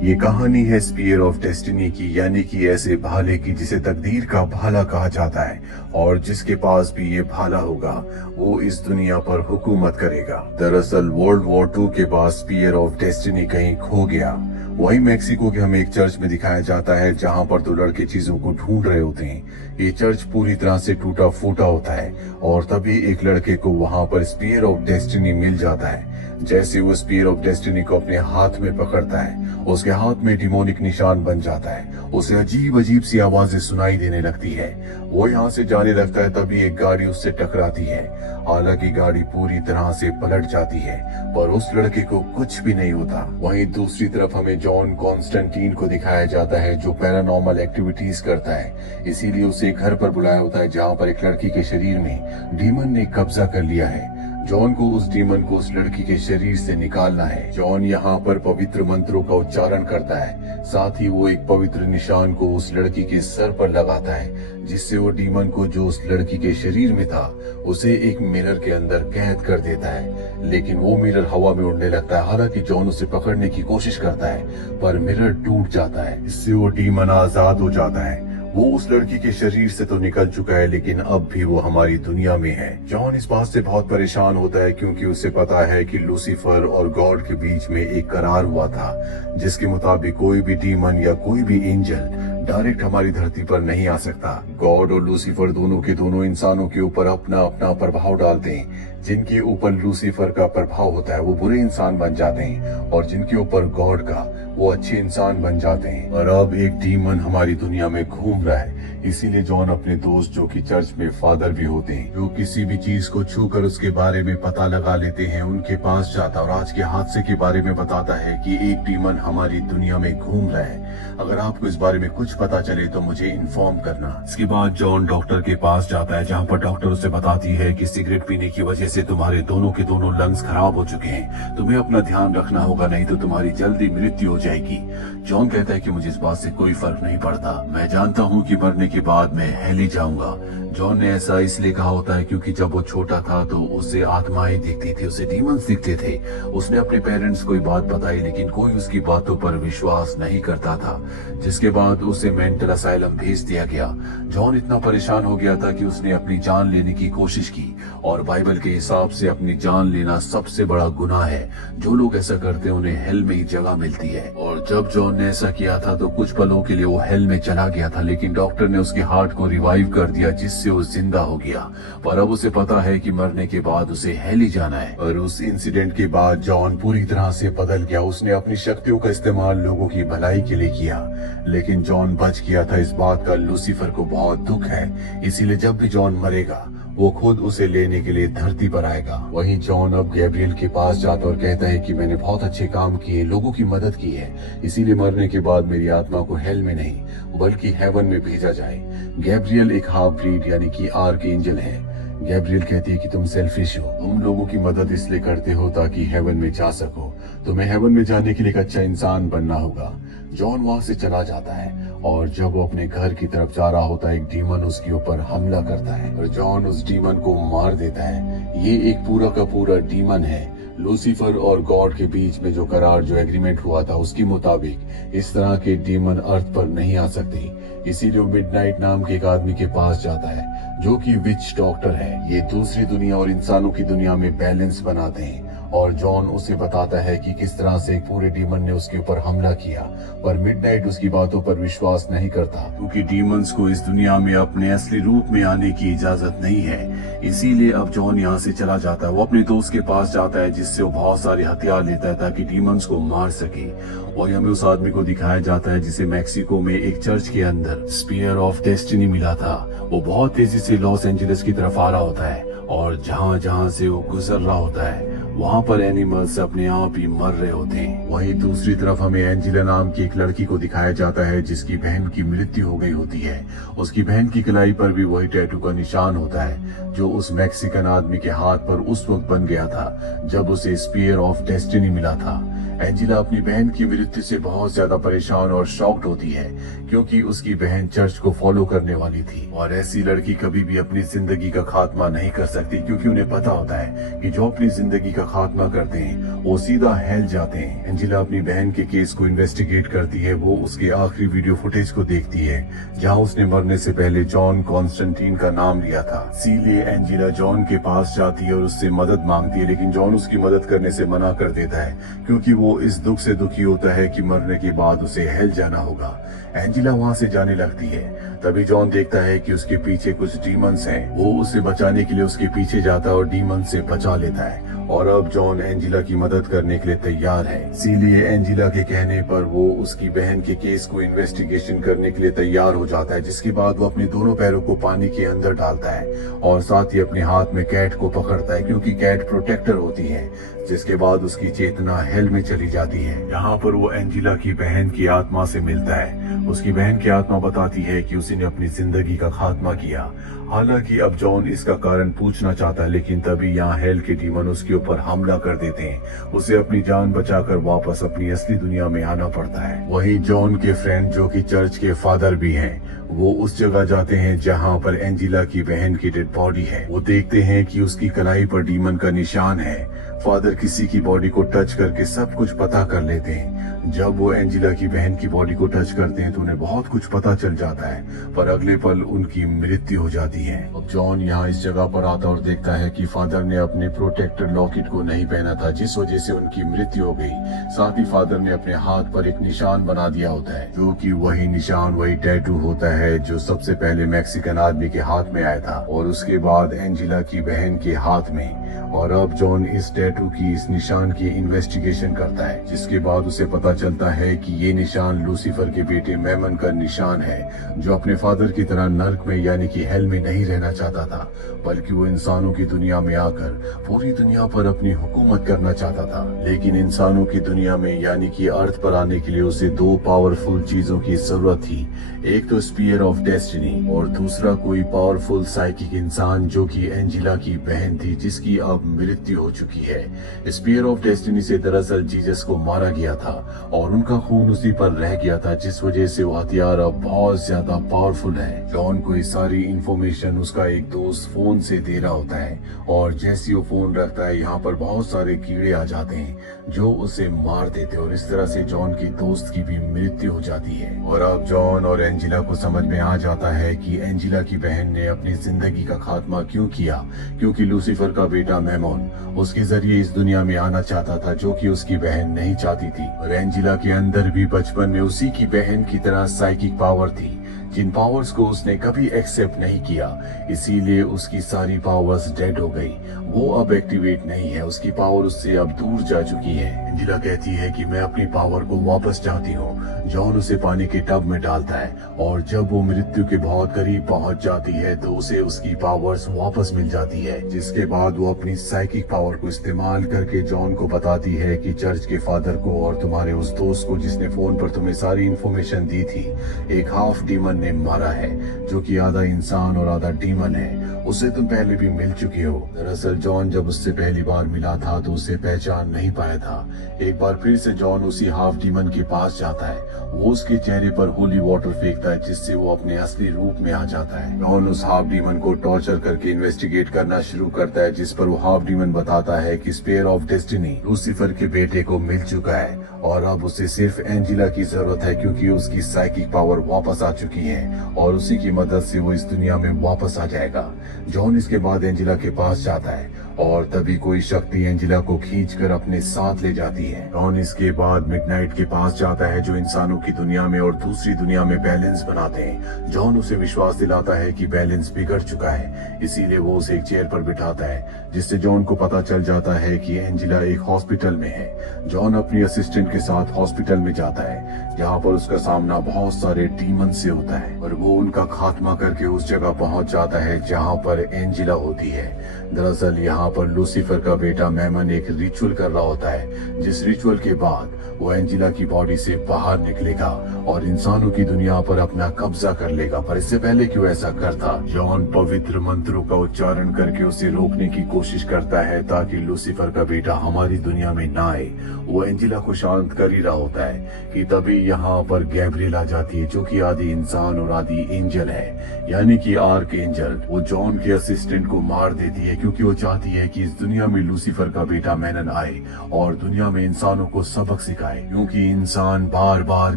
ये कहानी है स्पीयर ऑफ डेस्टिनी की, यानी कि ऐसे भाले की जिसे तकदीर का भाला कहा जाता है और जिसके पास भी ये भाला होगा वो इस दुनिया पर हुकूमत करेगा। दरअसल वर्ल्ड वॉर 2 के बाद स्पीयर ऑफ डेस्टिनी कहीं खो गया। वही मेक्सिको के हमें एक चर्च में दिखाया जाता है जहां पर दो लड़के चीजों को ढूंढ रहे होते हैं। ये चर्च पूरी तरह से टूटा फूटा होता है और तभी एक लड़के को वहां पर स्पीयर ऑफ डेस्टिनी मिल जाता है। जैसे वो स्पीयर ऑफ डेस्टिनी को अपने हाथ में पकड़ता है, उसके हाथ में डिमोनिक निशान बन जाता है। उसे अजीब अजीब सी आवाजें सुनाई देने लगती है। वो यहाँ से जाने लगता है, तभी एक गाड़ी उससे टकराती है। हालांकि गाड़ी पूरी तरह से पलट जाती है पर उस लड़के को कुछ भी नहीं होता। वहीं दूसरी तरफ हमें जॉन कॉन्स्टेंटीन को दिखाया जाता है जो पैरानॉर्मल एक्टिविटीज करता है। इसीलिए उसे घर पर बुलाया होता है जहाँ पर एक लड़की के शरीर में डीमन ने कब्जा कर लिया है। जॉन को उस डीमन को उस लड़की के शरीर से निकालना है। जॉन यहाँ पर पवित्र मंत्रों का उच्चारण करता है, साथ ही वो एक पवित्र निशान को उस लड़की के सर पर लगाता है, जिससे वो डीमन को जो उस लड़की के शरीर में था उसे एक मिरर के अंदर कैद कर देता है। लेकिन वो मिरर हवा में उड़ने लगता है। हालांकि जॉन उसे पकड़ने की कोशिश करता है पर मिरर टूट जाता है। इससे वो डीमन आजाद हो जाता है। वो उस लड़की के शरीर से तो निकल चुका है लेकिन अब भी वो हमारी दुनिया में है। जॉन इस बात से बहुत परेशान होता है क्योंकि उसे पता है कि लूसीफर और गॉड के बीच में एक करार हुआ था जिसके मुताबिक कोई भी डीमन या कोई भी एंजल डायरेक्ट हमारी धरती पर नहीं आ सकता। गॉड और लूसीफर दोनों के दोनों इंसानों के ऊपर अपना अपना प्रभाव डालते हैं। जिनके ऊपर लूसीफर का प्रभाव होता है वो बुरे इंसान बन जाते हैं और जिनके ऊपर गॉड का वो अच्छे इंसान बन जाते हैं। और अब एक डीमन हमारी दुनिया में घूम रहा है। इसीलिए जॉन अपने दोस्त जो कि चर्च में फादर भी होते हैं, जो किसी भी चीज को छूकर उसके बारे में पता लगा लेते हैं, उनके पास जाता और आज के हादसे के बारे में बताता है कि एक डीमन हमारी दुनिया में घूम रहा है। अगर आपको इस बारे में कुछ पता चले तो मुझे इन्फॉर्म करना। इसके बाद जॉन डॉक्टर के पास जाता है जहाँ पर डॉक्टर उसे बताती है कि सिगरेट पीने की वजह से तुम्हारे दोनों के दोनों लंग्स खराब हो चुके हैं। तुम्हें अपना ध्यान रखना होगा, नहीं तो तुम्हारी जल्दी मृत्यु हो जाएगी। जॉन कहता है कि मुझे इस बात से कोई फर्क नहीं पड़ता, मैं जानता हूँ कि मरने के बाद मैं हेल ही जाऊंगा। जॉन ने ऐसा इसलिए कहा होता है क्योंकि जब वो छोटा था तो उसे आत्माएं दिखती थी, उसे डीमंस दिखते थे। उसने अपने पेरेंट्स को ये बात बताई लेकिन कोई उसकी बातों पर विश्वास नहीं करता था, जिसके बाद उसे मेंटल असाइलम भेज दिया गया। जॉन इतना परेशान हो गया था कि उसने अपनी जान लेने की कोशिश की और बाइबल के हिसाब से अपनी जान लेना सबसे बड़ा गुनाह है। जो लोग ऐसा करते हैं उन्हें हेल में ही जगह मिलती है। और जब जॉन ने ऐसा किया था तो कुछ पलों के लिए वो हेल में चला गया था, लेकिन डॉक्टर ने उसके हार्ट को रिवाइव कर दिया जिससे वो जिंदा हो गया। पर अब उसे पता है कि मरने के बाद उसे हेल ही जाना है। और उस इंसिडेंट के बाद जॉन पूरी तरह से बदल गया। उसने अपनी शक्तियों का इस्तेमाल लोगों की भलाई के लिए किया, लेकिन जॉन बच गया था। इस बात का लूसीफर को बहुत दुख है, इसीलिए जब भी जॉन मरेगा वो खुद उसे लेने के लिए धरती पर आएगा। वहीं जॉन अब गैब्रियल के पास जाता और कहता है कि मैंने बहुत अच्छे काम किए, लोगों की मदद की है, इसीलिए मरने के बाद मेरी आत्मा को हेल में नहीं बल्कि हेवन में भेजा जाए। गैब्रियल एक हाफ ब्रीड यानी कि आर्क एंजल है। गैब्रियल कहती है कि तुम सेल्फिश हो, तुम लोगों की मदद इसलिए करते हो ताकि हेवन में जा सको। तुम्हें हेवन में जाने के लिए एक अच्छा इंसान बनना होगा। जॉन वहां से चला जाता है और जब वो अपने घर की तरफ जा रहा होता है एक डीमन उसके ऊपर हमला करता है और जॉन उस डीमन को मार देता है। ये एक पूरा का पूरा डीमन है। लूसीफर और गॉड के बीच में जो करार जो एग्रीमेंट हुआ था उसके मुताबिक इस तरह के डीमन अर्थ पर नहीं आ सकते। इसीलिए वो मिडनाइट नाम के एक आदमी के पास जाता है जो कि विच डॉक्टर है। ये दूसरी दुनिया और इंसानों की दुनिया में बैलेंस बनाते हैं और जॉन उसे बताता है कि किस तरह से एक पूरे डीमन ने उसके ऊपर हमला किया। पर मिडनाइट उसकी बातों पर विश्वास नहीं करता क्योंकि डीमंस को इस दुनिया में अपने असली रूप में आने की इजाजत नहीं है। इसीलिए अब जॉन यहाँ से चला जाता है। वो अपने दोस्त के पास जाता है जिससे वो बहुत सारे हथियार लेता है ताकि डीमंस को मार सके। और हमें उस आदमी को दिखाया जाता है जिसे मैक्सिको में एक चर्च के अंदर स्पीयर ऑफ डेस्टिनी मिला था। वो बहुत तेजी से लॉस एंजलिस की तरफ आ रहा होता है और जहाँ जहाँ से वो गुजर रहा होता है वहाँ पर एनिमल्स अपने आप ही मर रहे होते हैं। वहीं दूसरी तरफ हमें एंजेला नाम की एक लड़की को दिखाया जाता है जिसकी बहन की मृत्यु हो गई होती है। उसकी बहन की कलाई पर भी वही टैटू का निशान होता है जो उस मैक्सिकन आदमी के हाथ पर उस वक्त बन गया था जब उसे स्पीयर ऑफ डेस्टिनी मिला था। एंजिला अपनी बहन की मृत्यु से बहुत ज्यादा परेशान और शॉक्ड होती है, क्योंकि उसकी बहन चर्च को फॉलो करने वाली थी। और ऐसी लड़की कभी भी अपनी जिंदगी का खात्मा नहीं कर सकती, क्योंकि उन्हें पता होता है कि जो अपनी जिंदगी का खात्मा करते हैं वो सीधा हेल जाते हैं। एंजिला अपनी बहन के केस को इन्वेस्टिगेट करती है। वो उसके आखिरी वीडियो फुटेज को देखती है जहाँ उसने मरने से पहले जॉन कॉन्स्टेंटीन का नाम लिया था। इसीलिए एंजिला जॉन के पास जाती है और उससे मदद मांगती है, लेकिन जॉन उसकी मदद करने से मना कर देता है, क्योंकि वो इस दुख से दुखी होता है कि मरने के बाद उसे हेल जाना होगा। एंजिला वहाँ से जाने लगती है। तभी जॉन देखता है कि उसके पीछे कुछ डीमंस हैं। वो उसे बचाने के लिए उसके पीछे जाता है और डीमन से बचा लेता है। और अब जॉन एंजिला की मदद करने के लिए तैयार है। इसीलिए एंजिला के कहने पर वो उसकी बहन के केस को इन्वेस्टिगेशन करने के लिए तैयार हो जाता है, जिसके बाद वो अपने दोनों पैरों को पानी के अंदर डालता है और साथ ही अपने हाथ में कैट को पकड़ता है, क्योंकि कैट प्रोटेक्टर होती है। जिसके बाद उसकी चेतना हेल में चली जाती है। यहाँ पर वो एंजिला की बहन की आत्मा से मिलता है। उसकी बहन की आत्मा बताती है कि उसने अपनी जिंदगी का खात्मा किया। हालांकि अब जॉन इसका कारण पूछना चाहता है, लेकिन तभी यहाँ हेल के डीमन उसके ऊपर हमला कर देते हैं। उसे अपनी जान बचाकर वापस अपनी असली दुनिया में आना पड़ता है। वहीं जॉन के फ्रेंड, जो कि चर्च के फादर भी हैं, वो उस जगह जाते हैं जहाँ पर एंजिला की बहन की डेड बॉडी है। वो देखते हैं कि उसकी कलाई पर डीमन का निशान है। फादर किसी की बॉडी को टच करके सब कुछ पता कर लेते हैं। जब वो एंजिला की बहन की बॉडी को टच करते हैं तो उन्हें बहुत कुछ पता चल जाता है, पर अगले पल उनकी मृत्यु हो जाती है। अब जॉन यहाँ इस जगह पर आता और देखता है कि फादर ने अपने प्रोटेक्टर लॉकेट को नहीं पहना था, जिस वजह से उनकी मृत्यु हो गई। साथ ही फादर ने अपने हाथ पर एक निशान बना दिया होता है, जो कि वही निशान, वही टैटू होता है जो सबसे पहले मैक्सिकन आदमी के हाथ में आया था और उसके बाद एंजिला की बहन के हाथ में। और अब जॉन इस टैटू की, इस निशान की इन्वेस्टिगेशन करता है, जिसके बाद उसे पता चलता है कि ये निशान लूसीफर के बेटे मैमन का निशान है, जो अपने फादर की तरह नर्क में यानी कि हेल में नहीं रहना चाहता था, बल्कि वो इंसानों की दुनिया में आकर पूरी दुनिया पर अपनी हुकूमत करना चाहता था। लेकिन इंसानों की दुनिया में यानी कि अर्थ पर आने के लिए उसे दो पावरफुल चीजों की जरूरत थी। एक तो स्पीयर ऑफ डेस्टिनी और दूसरा कोई पावरफुल साइकिक इंसान, जो कि एंजिला की बहन थी, जिसकी अब मृत्यु हो चुकी है। स्पीयर ऑफ डेस्टिनी से दरअसल जीसस को मारा गया था और उनका खून उसी पर रह गया था, जिस वजह से वो हथियार अब बहुत ज्यादा पावरफुल है। जॉन को ये सारी इंफॉर्मेशन उसका एक दोस्त फोन से दे रहा होता है और जैसे वो फोन रखता है, यहाँ पर बहुत सारे कीड़े आ जाते हैं जो उसे मार देते और इस तरह से जॉन की दोस्त की भी मृत्यु हो जाती है। और अब जॉन और एंजिला को समझ में आ जाता है कि एंजिला की बहन ने अपनी जिंदगी का खात्मा क्यों किया, क्योंकि लूसीफर का बेटा मैमोन उसके जरिए इस दुनिया में आना चाहता था, जो कि उसकी बहन नहीं चाहती थी। और एंजिला के अंदर भी बचपन में उसी की बहन की तरह साइकिक पावर थी, जिन पावर्स को उसने कभी एक्सेप्ट नहीं किया, इसीलिए उसकी सारी पावर्स डेड हो गई। वो अब एक्टिवेट नहीं है, उसकी पावर उससे अब दूर जा चुकी है। एंजिला कहती है कि मैं अपनी पावर को वापस चाहती हूँ। जॉन उसे पानी के टब में डालता है और जब वो मृत्यु के बहुत करीब पहुंच जाती है तो उसे उसकी पावर्स वापस मिल जाती है, जिसके बाद वो अपनी साइकिक पावर को इस्तेमाल करके जॉन को बताती है कि चर्च के फादर को और तुम्हारे उस दोस्त को, जिसने फोन पर तुम्हें सारी इन्फॉर्मेशन दी थी, एक हाफ डीमन ने मारा है, जो कि आधा इंसान और आधा डीमन है। उसे तुम पहले भी मिल चुके हो। दरअसल जॉन जब उससे पहली बार मिला था तो उसे पहचान नहीं पाया था। एक बार फिर से जॉन उसी हाफ डीमन के पास जाता है। वो उसके चेहरे पर होली वाटर फेंकता है, जिससे वो अपने असली रूप में आ जाता है। जॉन उस हाफ डीमन को टॉर्चर करके इन्वेस्टिगेट करना शुरू करता है, जिस पर वो हाफ डीमन बताता है कि स्पेयर ऑफ डेस्टिनी लूसीफर के बेटे को मिल चुका है और अब उसे सिर्फ एंजिला की जरूरत है, क्योंकि उसकी साइकिक पावर वापस आ चुकी है और उसी की मदद से वो इस दुनिया में वापस आ जाएगा। जॉन इसके बाद एंजिला के पास जाता है और तभी कोई शक्ति एंजिला को खींचकर अपने साथ ले जाती है। जॉन इसके बाद मिडनाइट के पास जाता है, जो इंसानों की दुनिया में और दूसरी दुनिया में बैलेंस बनाते हैं। जॉन उसे विश्वास दिलाता है कि बैलेंस बिगड़ चुका है, इसीलिए वो उसे एक चेयर पर बिठाता है, जिससे जॉन को पता चल जाता है कि एंजिला एक हॉस्पिटल में है। जॉन अपनी असिस्टेंट के साथ हॉस्पिटल में जाता है, जहाँ पर उसका सामना बहुत सारे डीमन से होता है और वो उनका खात्मा करके उस जगह पहुंच जाता है जहाँ पर एंजिला होती है। दरअसल यहाँ पर लूसीफर का बेटा मैमन एक रिचुअल कर रहा होता है, जिस रिचुअल के बाद वो एंजेला की बॉडी से बाहर निकलेगा और इंसानों की दुनिया पर अपना कब्जा कर लेगा। पर इससे पहले कि वो ऐसा करता, जॉन पवित्र मंत्रों का उच्चारण करके उसे रोकने की कोशिश करता है ताकि लूसीफर का बेटा हमारी दुनिया में ना आए। वो एंजेला को शांत कर ही रहा होता है कि तभी यहाँ पर गैब्रियल आ जाती है, जो कि आदि इंसान और आदि एंजल है, यानी कि आर्क एंजल। वो जॉन के असिस्टेंट को मार देती है क्योंकि वो चाहती है कि इस दुनिया में लूसीफर का बेटा मैनन आए और दुनिया में इंसानों को सबक सिखाए, क्योंकि इंसान बार बार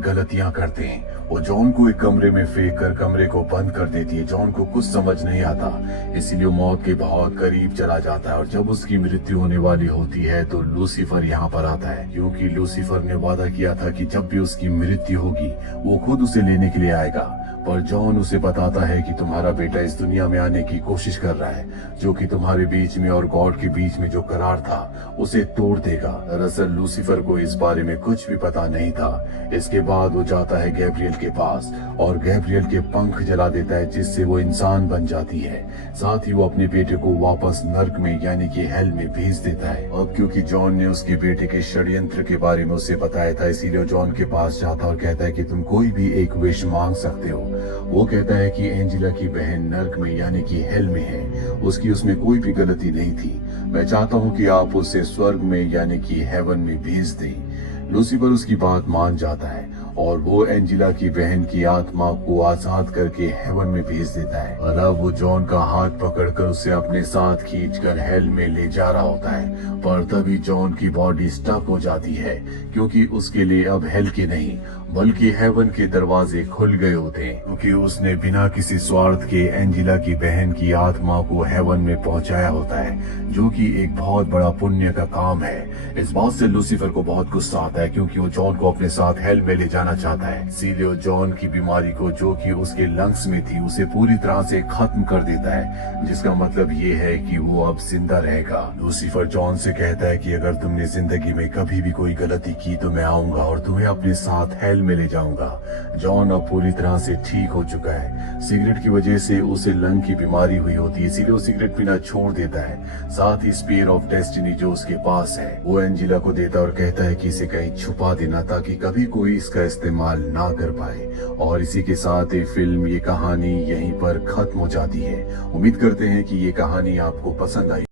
गलतियां करते हैं। वो जॉन को एक कमरे में फेंक कर कमरे को बंद कर देती है। जॉन को कुछ समझ नहीं आता, इसीलिए वो मौत के बहुत करीब चला जाता है। और जब उसकी मृत्यु होने वाली होती है तो लूसीफर यहाँ पर आता है, क्योंकि लूसीफर ने वादा किया था कि जब भी उसकी मृत्यु होगी वो खुद उसे लेने के लिए आएगा। पर जॉन उसे बताता है कि तुम्हारा बेटा इस दुनिया में आने की कोशिश कर रहा है, जो कि तुम्हारे बीच में और गॉड के बीच में जो करार था उसे तोड़ देगा। दरअसल लूसीफर को इस बारे में कुछ भी पता नहीं था। इसके बाद वो जाता है गैब्रियल के पास और गैब्रियल के पंख जला देता है, जिससे वो इंसान बन जाती है। साथ ही वो अपने बेटे को वापस नर्क में यानी कि हेल में भेज देता है। अब क्योंकि जॉन ने उसके बेटे के षड्यंत्र के बारे में उसे बताया था, इसीलिए जॉन के पास जाता और कहता है कि तुम कोई भी एक विश मांग सकते हो। वो कहता है कि एंजेला की बहन नर्क में यानी कि हेल में है, उसकी उसमें कोई भी गलती नहीं थी। मैं चाहता हूँ कि आप उसे स्वर्ग में यानी कि हेवन में भेज दें। लूसीफर उसकी बात मान जाता है और वो एंजेला की बहन की आत्मा को आजाद करके हेवन में भेज देता है। और अब वो जॉन का हाथ पकड़कर उसे अपने साथ खींचकर हेल में ले जा रहा होता है। पर तभी जॉन की बॉडी स्टक हो जाती है, क्योंकि उसके लिए अब हेल के नहीं बल्कि हेवन के दरवाजे खुल गए होते हैं, क्योंकि उसने बिना किसी स्वार्थ के एंजेला की बहन की आत्मा को हेवन में पहुंचाया होता है, जो कि एक बहुत बड़ा पुण्य का काम है। इस बात से लूसीफर को बहुत गुस्सा आता है, क्योंकि वो जॉन को अपने साथ हेल में ले जाना चाहता है। इसीलिए वो जॉन की बीमारी को, जो कि उसके लंग्स में थी, उसे पूरी तरह से खत्म कर देता है, जिसका मतलब ये है कि वो अब जिंदा रहेगा। लूसीफर जॉन से कहता है कि अगर तुमने जिंदगी में कभी भी कोई गलती की तो मैं आऊंगा और तुम्हें अपने साथ हेल में ले जाऊंगा। जॉन अब पूरी तरह से ठीक हो चुका है। सिगरेट की वजह से उसे लंग की बीमारी हुई होती है, इसीलिए वो सिगरेट पीना छोड़ देता है। साथ ही स्पीयर ऑफ डेस्टिनी जो उसके पास है वो एंजेला को देता और कहता है कि इसे कहीं छुपा देना ताकि कभी कोई इसका इस्तेमाल ना कर पाए। और इसी के साथ ये फिल्म, ये कहानी यहीं पर खत्म हो जाती है। उम्मीद करते हैं कि ये कहानी आपको पसंद आई।